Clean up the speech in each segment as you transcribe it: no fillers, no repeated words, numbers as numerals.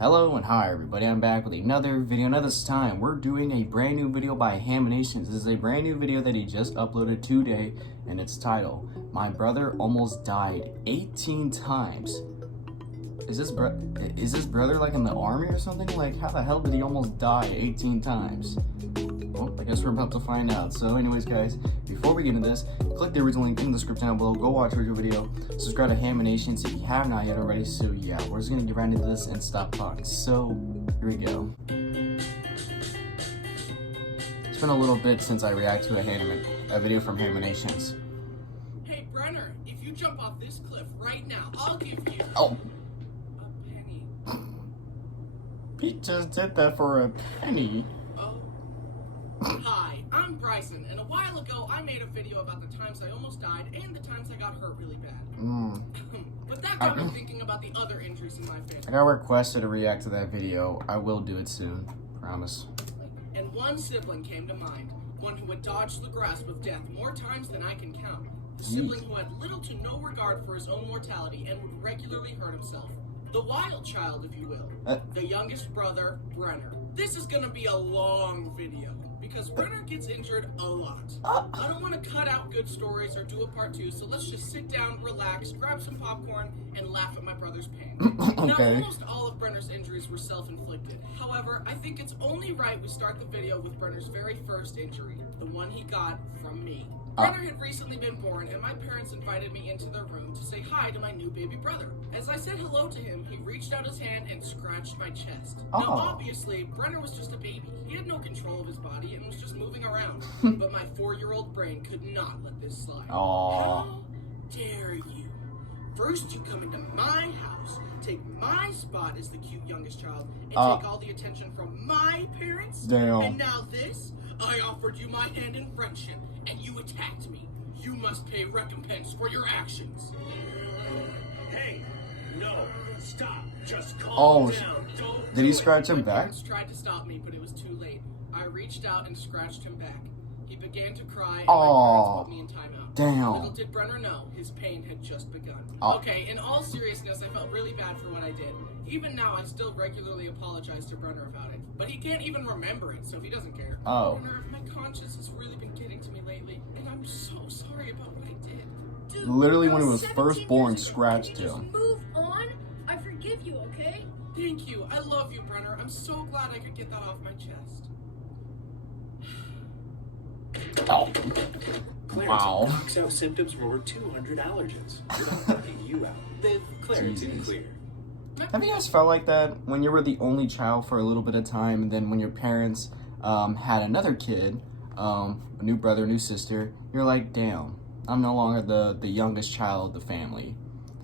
Hello and hi everybody, I'm back with another video. Now this time we're doing a brand new video by Haminations. This is a brand new video that he just uploaded today, and it's titled, My Brother Almost Died 18 Times. Is this brother like in the army or something? Like, how the hell did he almost die 18 times? Well, I guess we're about to find out. So anyways guys, before we get into this, click the original link in the description down below, go watch the original video, subscribe to Haminations if you have not yet already. So yeah, we're just gonna get right into this and stop talking. So here we go. It's been a little bit since I reacted to a video from Haminations. Hey Brenner, if you jump off this cliff right now, I'll give you a penny. Pete just did that for a penny. Hi, I'm Bryson, and a while ago I made a video about the times I almost died and the times I got hurt really bad. But that got me thinking about the other injuries in my face. I got requested to react to that video. I will do it soon, promise. And one sibling came to mind, one who had dodged the grasp of death more times than I can count. The sibling who had little to no regard for his own mortality and would regularly hurt himself. The wild child, if you will. The youngest brother, Brenner. This is gonna be a long video, because Brenner gets injured a lot. I don't want to cut out good stories or do a part 2, so let's just sit down, relax, grab some popcorn, and laugh at my brother's pain. Now, almost all of Brenner's injuries were self-inflicted. However, I think it's only right we start the video with Brenner's very first injury, the one he got from me. Brenner had recently been born, and my parents invited me into their room to say hi to my new baby brother. As I said hello to him, he reached out his hand and scratched my chest. Now, obviously, Brenner was just a baby. He had no control of his body and was just moving around. But my 4-year-old brain could not let this slide. How dare you? First, you come into my house, take my spot as the cute youngest child, and take all the attention from my parents? Damn. And now this? I offered you my hand in friendship, and you attacked me. You must pay recompense for your actions. Hey, no, stop. Just calm down. Don't did he scratch him back? My parents tried to stop me, but it was too late. I reached out and scratched him back. He began to cry, and my parents put me in timeout. Damn. Little did Brenner know, his pain had just begun. Okay, in all seriousness, I felt really bad for what I did. Even now, I still regularly apologize to Brenner about it. But he can't even remember it, so he doesn't care. Brenner, my conscience has really been getting to me lately, and I'm so sorry about what I did. Dude, literally when he was first born, scratched him. Just move on. I forgive you, okay? Thank you. I love you, Brenner. I'm so glad I could get that off my chest. Clarity knocks out symptoms from over 200 allergens. Without knocking you out. Then clarity clear. Have you guys felt like that when you were the only child for a little bit of time, and then when your parents had another kid, a new brother, new sister, you're like, damn, I'm no longer the youngest child of the family.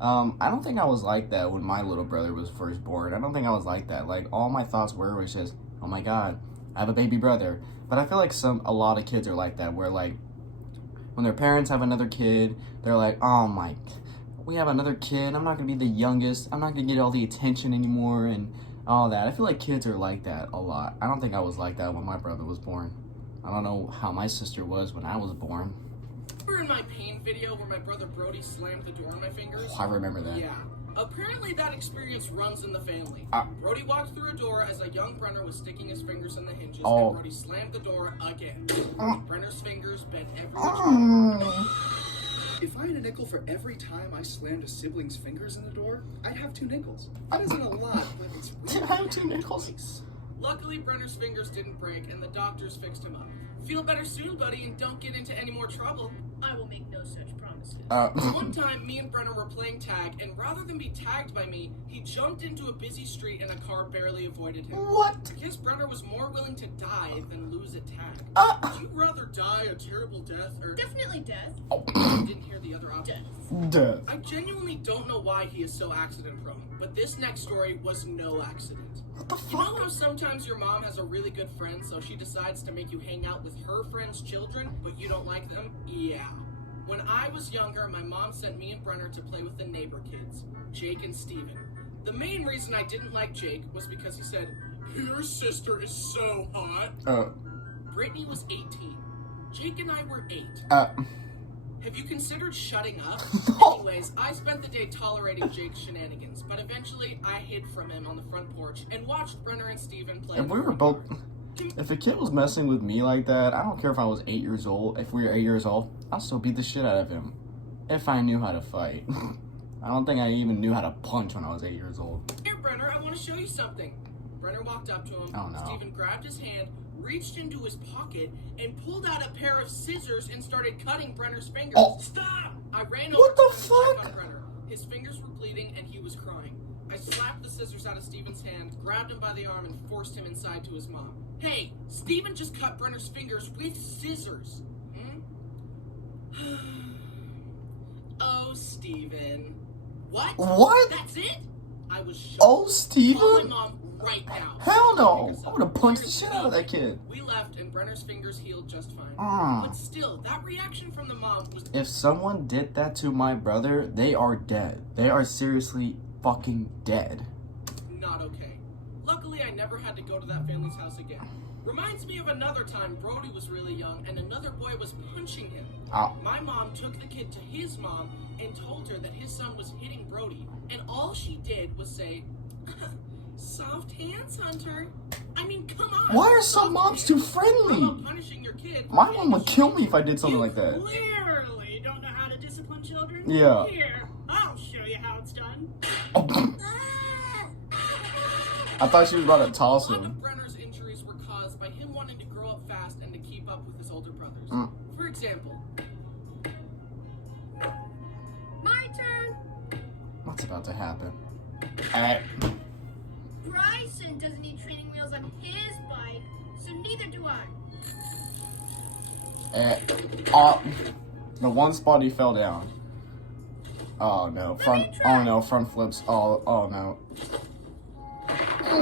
I don't think I was like that when my little brother was first born. I don't think I was like that. Like, all my thoughts was just, oh my god, I have a baby brother. But I feel like a lot of kids are like that, where like, when their parents have another kid, they're like, oh my, we have another kid, I'm not gonna be the youngest, I'm not gonna get all the attention anymore, and all that. I feel like kids are like that a lot. I don't think I was like that when my brother was born. I don't know how my sister was when I was born. Remember in my pain video where my brother Brody slammed the door on my fingers? I remember that. Yeah. Apparently that experience runs in the family. Brody walked through a door as a young Brenner was sticking his fingers in the hinges, and Brody slammed the door again. Brenner's fingers bent every way. If I had a nickel for every time I slammed a sibling's fingers in the door, I'd have 2 nickels. That isn't a lot, but it's really I have 2 nickels. Luckily, Brenner's fingers didn't break, and the doctors fixed him up. Feel better soon, buddy, and don't get into any more trouble. I will make no such promises. One time, me and Brenner were playing tag, and rather than be tagged by me, he jumped into a busy street and a car barely avoided him. What? I guess Brenner was more willing to die than lose at tag. Would you rather die a terrible death, or... Definitely death. I didn't hear the other option. Death. I genuinely don't know why he is so accident-prone, but this next story was no accident. What the fuck? You know how sometimes your mom has a really good friend, so she decides to make you hang out with her friend's children, but you don't like them? Yeah. When I was younger, my mom sent me and Brenner to play with the neighbor kids, Jake and Steven. The main reason I didn't like Jake was because he said, "Your sister is so hot." Brittany was 18. Jake and I were 8. Have you considered shutting up? Anyways, I spent the day tolerating Jake's shenanigans, but eventually I hid from him on the front porch and watched Brenner and Steven play. If we were both... If a kid was messing with me like that, I don't care if I was 8 years old. If we were 8 years old, I'll still beat the shit out of him. If I knew how to fight. I don't think I even knew how to punch when I was 8 years old. Here, Brenner, I want to show you something. Brenner walked up to him. Oh, no. Steven grabbed his hand, reached into his pocket, and pulled out a pair of scissors and started cutting Brenner's fingers. Oh. Stop! I ran What over the to fuck? check on Brenner. His fingers were bleeding and he was crying. I slapped the scissors out of Steven's hand, grabbed him by the arm, and forced him inside to his mom. Hey, Steven just cut Brenner's fingers with scissors. Oh, Steven. What? What? That's it? I was shocked. Oh, Call my Steven? mom right now. Hell no. I would have punched the shit out of that kid. We left and Brenner's fingers healed just fine. Mm. But still, that reaction from the mom was... If someone did that to my brother, they are dead. They are seriously fucking dead. not okay. Luckily, I never had to go to that family's house again. Reminds me of another time Brody was really young and another boy was punching him. Ow. My mom took the kid to his mom and told her that his son was hitting Brody. And all she did was say, soft hands, Hunter. I mean, come on. Why are some moms too How friendly? about punishing your kid? My mom would kill me if I did something You like that. clearly don't know how to discipline children. Yeah. Here, I'll show you how it's done. I thought she was about to toss One him. of Brenner's injuries were caused by him wanting to grow up fast and to keep up with his older brothers. Mm. For example, My turn. What's about to happen? Bryson doesn't need training wheels on his bike, so neither do I. The one spot he fell down. Oh no, front flips. Oh no. but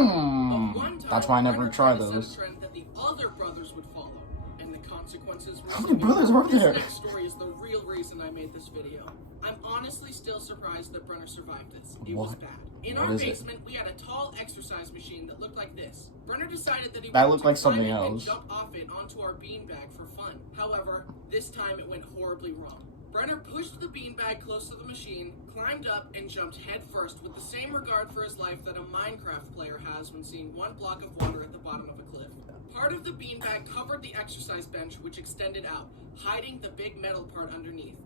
one time, That's why I never Brenner tried tried to set a those. trend that the other brothers would follow, and the consequences were How many brothers were there? This next story is the real reason I made this video. I'm honestly still surprised that Brenner survived this. It was What? bad. In What our is it? basement, we had a tall exercise machine that looked like this. Brenner decided that he That wanted looked to like climb something it and else. jump off it onto our beanbag for fun. However, this time it went horribly wrong. Brenner pushed the beanbag close to the machine, climbed up, and jumped headfirst with the same regard for his life that a Minecraft player has when seeing one block of water at the bottom of a cliff. Part of the beanbag covered the exercise bench, which extended out, hiding the big metal part underneath.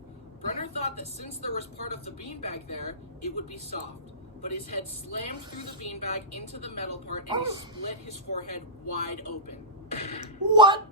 Brenner thought that since there was part of the beanbag there, it would be soft. But his head slammed through the beanbag into the metal part and he split his forehead wide open. What?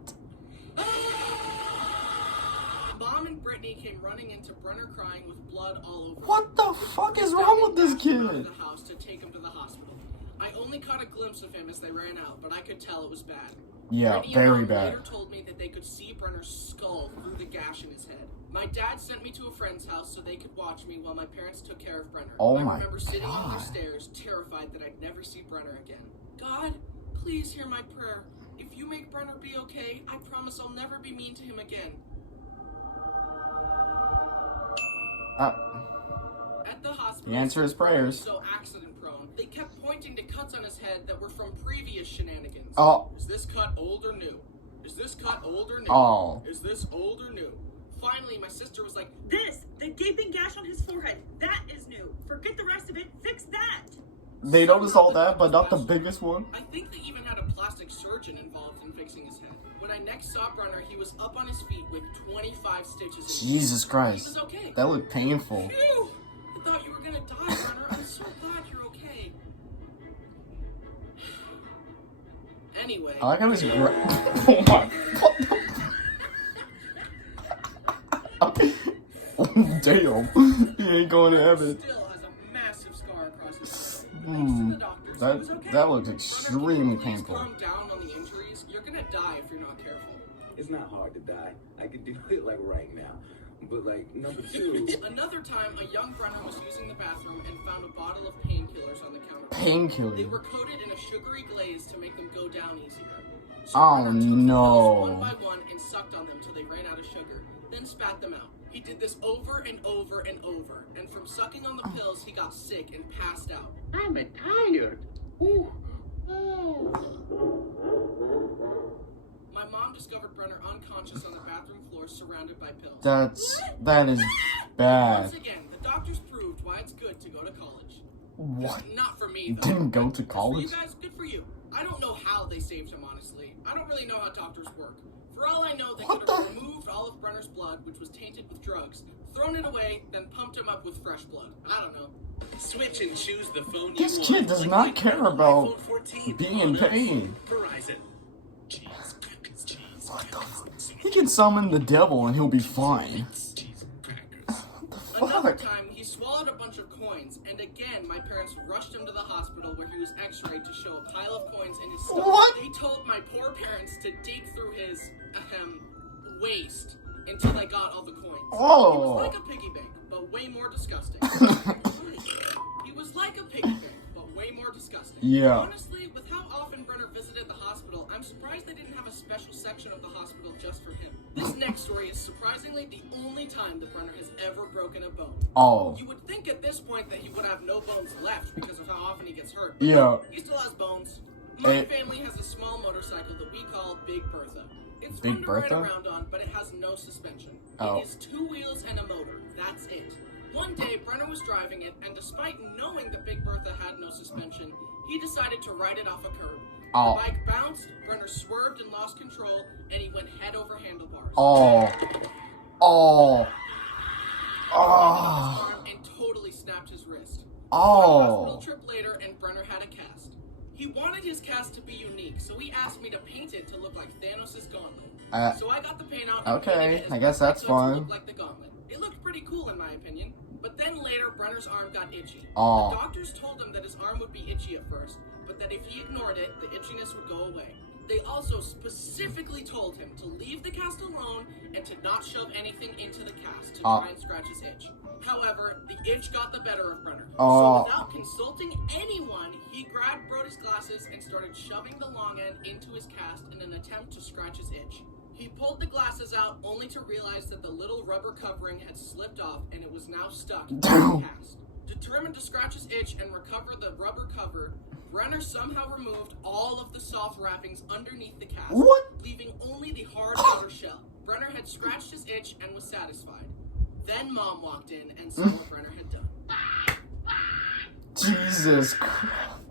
Mom and Brittany came running into Brenner crying with blood all over. What the fuck is wrong with this Out of kid? the house to take him to the hospital. I only caught a glimpse of him as they ran out, but I could tell it was bad. Yeah, Brittany and very Mom bad. later told me that they could see Brenner's skull through the gash in his head. My dad sent me to a friend's house so they could watch me while my parents took care of Brenner. Oh I my remember sitting on their God. stairs, terrified that I'd never see Brenner again. God, please hear my prayer. If you make Brenner be okay, I promise I'll never be mean to him again. At the hospital, The answer is prayers. so accident prone. They kept pointing to cuts on his head that were from previous shenanigans. Oh. Is this cut old or new? Is this cut old or new? Oh. Is this old or new? Finally, my sister was like, The gaping gash on his forehead, that is new. Forget the rest of it, fix that. They noticed all that, but not the biggest one. I think they even had a plastic surgeon involved in fixing his head. When I next saw Brenner, he was up on his feet with 25 stitches in his Jesus head. Christ. He was okay. That looked painful. Phew! I thought you were gonna die, Brenner. I'm so glad you're okay. Anyway. I like how he's oh my. Damn. He ain't going to heaven. Still has a massive scar across his head. Hmm. Thanks to the doctors, That- he was okay. that looks Brenner, extremely can you please painful. Calm down on the injuries. You're gonna die if you're not careful. It's not hard to die. I could do it like right now. But like number two, Another time, a young Brenner was using the bathroom and found a bottle of painkillers on the counter. They Painkiller. were coated in a sugary glaze to make them go down easier. So Oh, Brenner took the no. pills one by one and sucked on them till they ran out of sugar, then spat them out. He did this over and over and over, and from sucking on the pills, he got sick and passed out. I'm tired. Ooh. Oh. my mom discovered Brenner unconscious on the bathroom floor surrounded by pills. That is bad. Once again, the doctors proved why it's good to go to college. What? Not for me, You though. didn't go to As for college? you guys, good for you. I don't know how they saved him, honestly. I don't really know how doctors work. For all I know, they What could have the- removed all of Brenner's blood, which was tainted with drugs, thrown it away, then pumped him up with fresh blood. I don't know. Switch and choose the phone you This want. kid does like not my care new about iPhone 14 being on in us. pain. Verizon. Cheese, crackers, cheese, What the crackers, fuck? He can summon the devil and he'll be fine. cheese, crackers. What the Another fuck? time, he swallowed a bunch of coins, and again, my parents rushed him to the hospital where he was x-rayed to show a pile of coins in his stomach. What? They told my poor parents to dig through his, waist until they got all the coins. Oh. He was like a piggy bank, but way more disgusting. He was like a piggy bank, but way more disgusting. Yeah. Honestly, with how often Brenner visited the hospital, I'm surprised they didn't have a special section of the hospital just for him. This next story is surprisingly the only time that Brenner has ever broken a bone. Oh. You would think at this point that he would have no bones left because of how often he gets hurt. But Yeah. no, he still has bones. My Eh. family has a small motorcycle that we call Big Bertha. It's Big fun to ride Bertha? around on, but it has no suspension. Oh. It is 2 wheels and a motor. That's it. One day, Brenner was driving it, and despite knowing that Big Bertha had no suspension, he decided to ride it off a curb. Oh. The bike bounced, Brenner swerved and lost control, and he went head over handlebars. Oh. Oh. His Oh. arm and totally snapped his wrist. Oh. Hospital trip later, and Brenner had a cast. He wanted his cast to be unique, so he asked me to paint it to look like Thanos' gauntlet. So I got the paint out and okay, painted it as I guess black that's so it would fine. look like the gauntlet. It looked pretty cool in my opinion. But then later, Brenner's arm got itchy. Oh. The doctors told him that his arm would be itchy at first, but that if he ignored it, the itchiness would go away. They also specifically told him to leave the cast alone and to not shove anything into the cast to try and scratch his itch. However, the itch got the better of Brenner. Oh. So without consulting anyone, he grabbed Brody's glasses and started shoving the long end into his cast in an attempt to scratch his itch. He pulled the glasses out only to realize that the little rubber covering had slipped off and it was now stuck in the cast. Determined to scratch his itch and recover the rubber cover, Brenner somehow removed all of the soft wrappings underneath the cast, What? leaving only the hard outer shell. Brenner had scratched his itch and was satisfied. Then Mom walked in and saw what Brenner had done. Jesus Christ.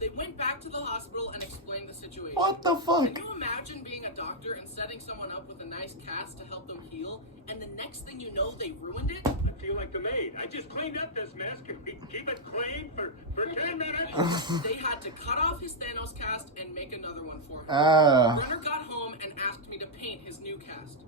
They went back to the hospital and explained the situation. What the fuck? Can you imagine being a doctor and setting someone up with a nice cast to help them heal, and the next thing you know, they ruined it? I feel like the maid. I just cleaned up this mess. Can we keep it clean for 10 minutes? They had to cut off his Thanos cast and make another one for him. Brenner got home and asked me to paint his new cast.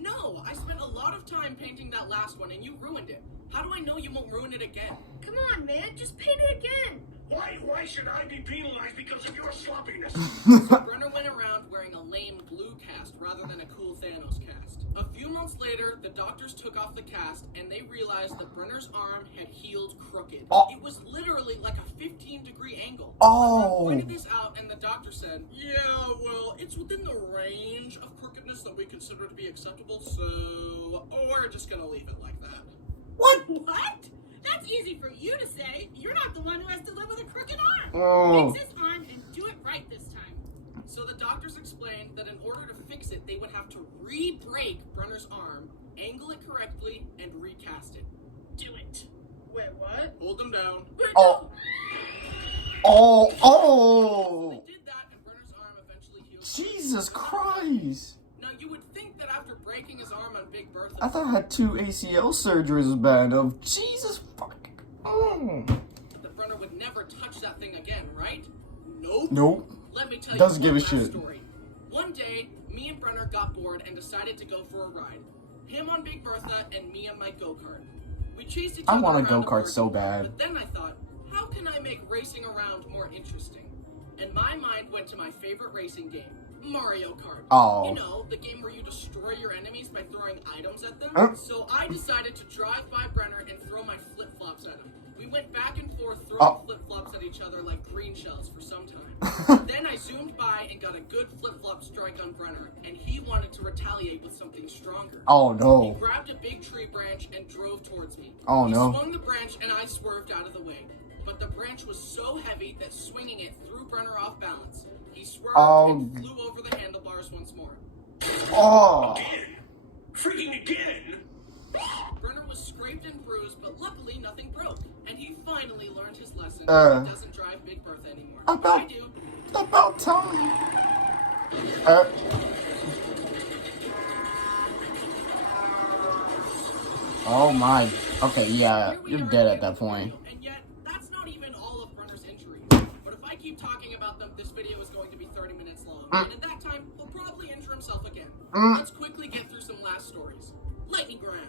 No, I spent a lot of time painting that last one and you ruined it. How do I know you won't ruin it again? Come on, man, just paint it again. Why should I be penalized because of your sloppiness? So Brenner went around wearing a lame blue cast rather than a cool Thanos cast. A few months later, the doctors took off the cast and they realized that Brenner's arm had healed crooked. Oh. It was literally like a 15-degree angle. Oh. I pointed this out and the doctor said, yeah, well, it's within the range of crookedness that we consider to be acceptable, so we're just gonna leave it like that. What? What? That's easy for you to say. You're not the one who has to live with a crooked arm. Oh. Fix his arm and do it right this time. So the doctors explained that in order to fix it, they would have to re-break Brenner's arm, angle it correctly, and recast it. Do it. Wait, what? Hold them down. Oh. Oh. Oh. They did that, and Brenner's arm eventually healed. Jesus Christ. Now, you would think that after breaking his arm on Big Bertha, I thought I had 2 ACL surgeries bad of Jesus fucking. Oh. that Brenner would never touch that thing again, right? Nope. Nope. Let me tell Doesn't you give one a last shit. story. One day, me and Brenner got bored and decided to go for a ride. Him on Big Bertha and me on my go-kart. We chased each I other want a around the go-kart park, so bad. But then I thought, how can I make racing around more interesting? And my mind went to my favorite racing game, Mario Kart. Oh. You know, the game where you destroy your enemies by throwing items at them. Huh? So I decided to drive by Brenner and throw my flip-flops at him. We went back and forth throwing flip-flops at each other like green shells for some time. Then I zoomed by and got a good flip-flop strike on Brenner, and he wanted to retaliate with something stronger. Oh He no. grabbed a big tree branch and drove towards me. Oh He no. swung the branch and I swerved out of the way. But the branch was so heavy that swinging it threw Brenner off balance. He swerved and flew over the handlebars once more. Oh. Freaking again! Brenner was scraped and bruised, but luckily nothing broke. And he finally learned his lesson. He doesn't drive Big Bertha anymore. I do. About time. Oh my. Okay, yeah, you're dead at that point. And yet, that's not even all of Brenner's injuries. But if I keep talking about them, this video is going to be 30 minutes long. And at that time, he'll probably injure himself again. Let's quickly get through some last stories. Lightning round.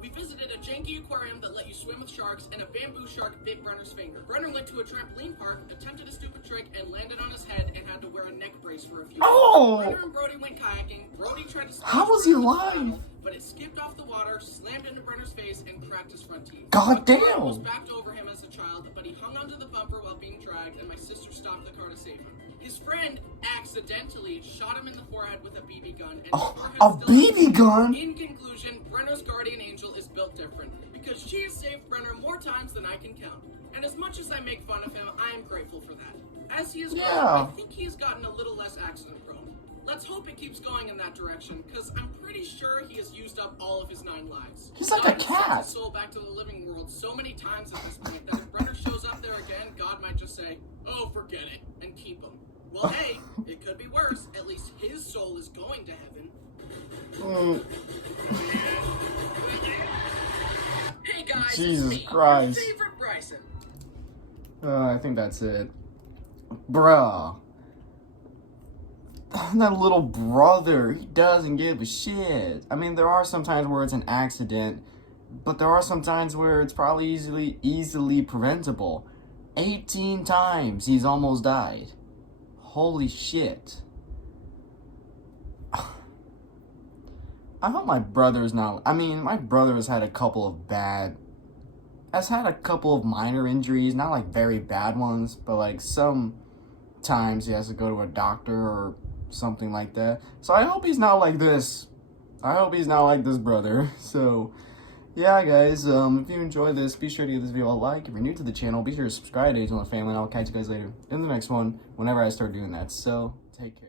We visited a janky aquarium that let you swim with sharks, and a bamboo shark bit Brenner's finger. Brenner went to a trampoline park, attempted a stupid trick, and landed on his head and had to wear a neck brace for a few days. Brenner and Brody went kayaking. Brody tried to How was he alive? But it skipped off the water, slammed into Brenner's face, and cracked his front teeth. God damn! The car was backed over him as a child, but he hung onto the bumper while being dragged, and my sister stopped the car to save him. His friend accidentally shot him in the forehead with a BB gun. And A BB gun? In conclusion, Brenner's guardian angel is built different, because she has saved Brenner more times than I can count. And as much as I make fun of him, I am grateful for that. As he has grown, I think he has gotten a little less accident prone. Let's hope it keeps going in that direction, because I'm pretty sure he has used up all of his 9 lives. He's like a God has cat. sent his soul back to the living world so many times at this point that if Brenner shows up there again, God might just say, "Oh, forget it," and keep him. Well, hey, it could be worse. At least his soul is going to heaven. Hey guys, Jesus it's me, Christ. your favorite Bryson. I think that's it. Bruh. That little brother, he doesn't give a shit. I mean, there are some times where it's an accident, but there are some times where it's probably easily preventable. 18 times he's almost died. Holy shit. I hope my brother's not... I mean, my brother has had a couple of minor injuries, not like very bad ones, but like sometimes he has to go to a doctor or something like that. So I hope he's not like this. I hope he's not like this brother. So yeah, guys, if you enjoyed this, be sure to give this video a like. If you're new to the channel, be sure to subscribe to llllll Family, and I'll catch you guys later in the next one whenever I start doing that. So take care.